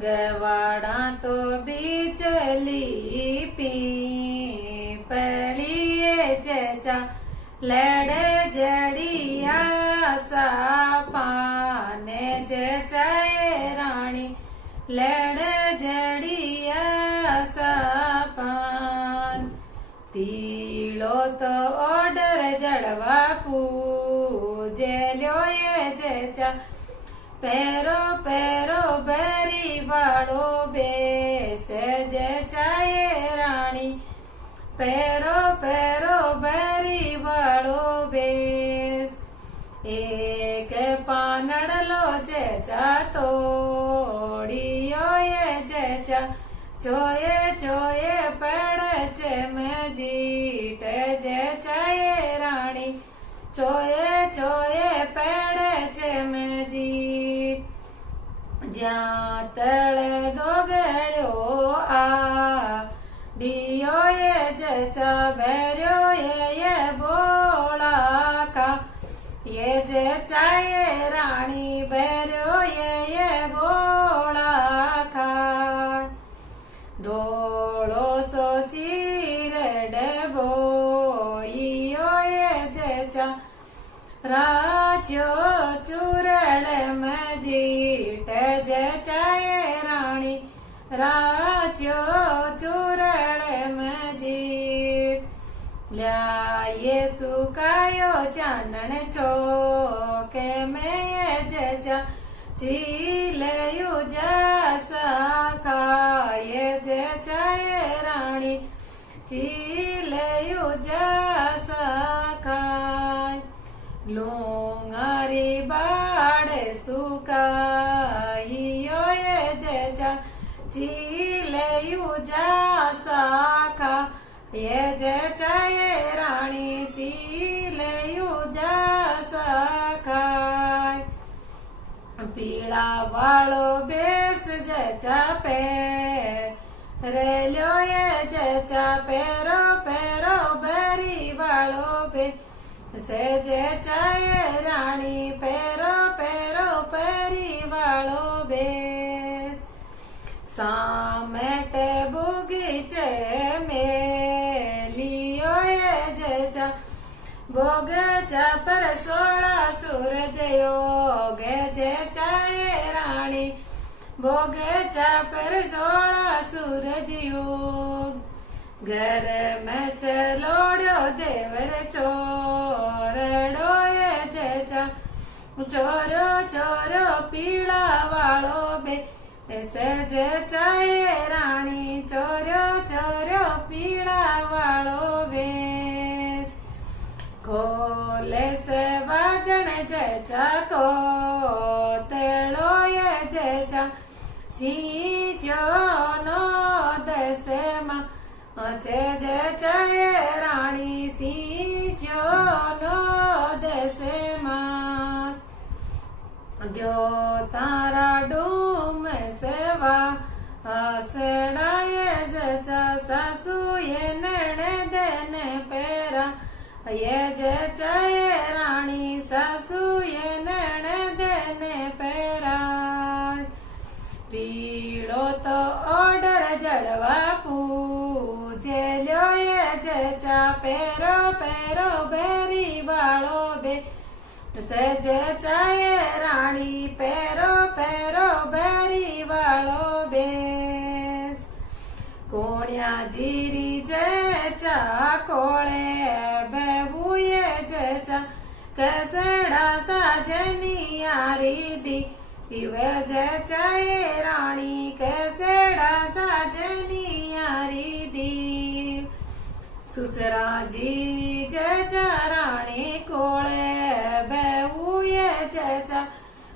Gwada तो बीचली पीपलिए जचा लड़े जड़िया सापाने जचाए रानी लड़े जड़िया सापान पीलो तो ऑर्डर जड़वा पूजे ल्यो ये जचा पैरो पैरो बरी वाड़ो बेस जचाए रानी पैरो पैरो बरी वाड़ो बेस एक पानड़लो जचा तोड़ियो ये जचा चोये चोये पड़च में जीट जचाए रानी चोये चोये पड़च में जीट ज्या तले दोगड़ो आ दियो ये जचा भैर्यो ये बोला का ये जचाए रानी भैर्यो ये बोला का दोड़ो सो चीर डबोइयो ये जचा राज्यो चूरड़ मजीट जचाए रानी राज्यो चूरड़ मजीट ल्याये सुकायो चानन चौके में ये जचा चीलयु जसा खाए जचाए रानी चीलयु जसा खाए लोंगारी बाड़ सुकाइयो ये जचा चीलयु जसा खा ये जचाए रानी चीलयु जसा खाए पीला वालो बेस जचा लो ये जचा पैरो पैरो बरी वालो बेस से जचाए रानी पैरो पैरो परी वालो बेस सामेट बुगीचे मेलियो ये जचा बोगचा पर 16 सूरज योग जचाए रानी बोगचा पर 16 सूरज योग घर में चलोड़ो देवर चोरड़ो ये जचा चोरो चोरो पीला वालो बे ऐसे जचाए रानी चोरो चोरो पीला वालो बेस खोले से वागण जचा को तेड़ो ये जचा सींचो नो दसे माँ जचाए रानी सींचो नो दसे मास द्यो तारा डूम सेवा सड़ाए जचा सासू ये नणदन पेरा ये जचाए रानी सासू ये नणदन पेरा पीड़ो तो ऑर्डर जड़वा पूजे ल्यो ये जचा पैरो पैरो बेरी वालो बे से जचाए रानी पैरो पैरो बेरी वालो बेस कोणिया जीरी जचा कोळे बेबुए जचा कसड़ा साजनी यारी दी इवे जचाए रानी कसड़ा साजनी यारी दी सुसरा जी जचा रानी कोळे बेबुए जचा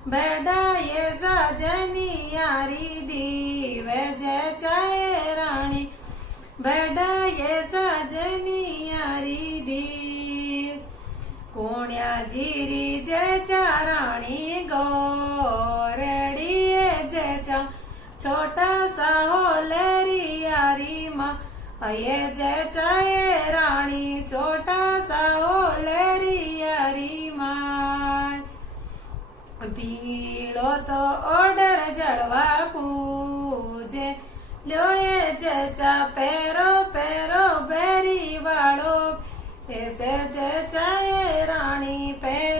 बेडा ये साजनी यारी दी वे जचाए रानी बेडा ये साजनी यारी दी कोण्या जीरी जचा रानी गोरड़ी जचा छोटा सा होलरी यारी माँ ये जचाए रानी छोटा सा होलरी यारी माँ पीलो તો ઓર્ડર જળવા પૂજે લ્યો એ જચા પેરો પેરો બેરી વાળો એસે જચા એ રાણી પેરો